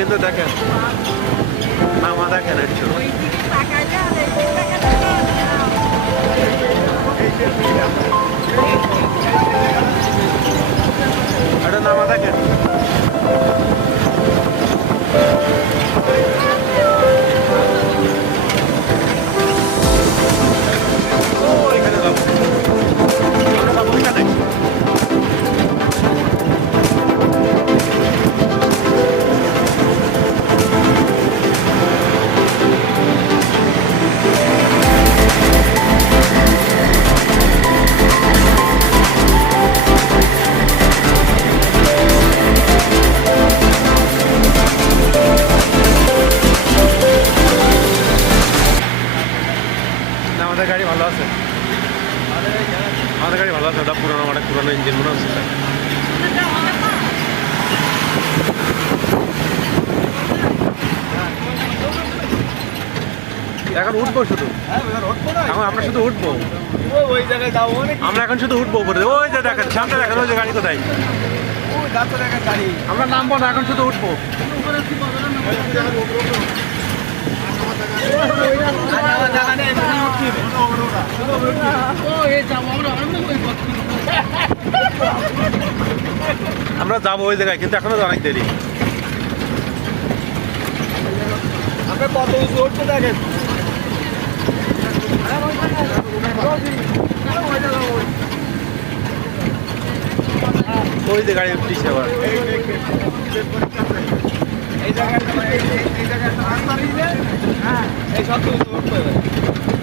কিন্তু দেখেন নামা দেখেন একটু এটা নামা দেখেন এখানে যাবো আমরা যাবো এখানে আমাদের গাড়ি ভালো আছে আমাদের গাড়ি ভালো আছে ওটা পুরোনো অনেক পুরোনো ইঞ্জিন মনে হচ্ছে এখন উঠবো শুধু এখন আমরা শুধু উঠবো ওই জায়গায় যাবো আমরা এখন শুধু উঠবো উপরে ওই যে দেখেন সামনে দেখেন ওই যে গাড়ি কোথায় আমরা নামবো না এখন শুধু উঠবো আমরা যাবো ওই জায়গায় কিন্তু এখনো অনেক দেরি আমরা কত উঁচু উঠতে দেখেন ওই যে গাড়ি উঠছে আবার এই জায়গায় এই জায়গায় রাস্তা নিয়ে হ্যাঁ এই সব উঠতে হবে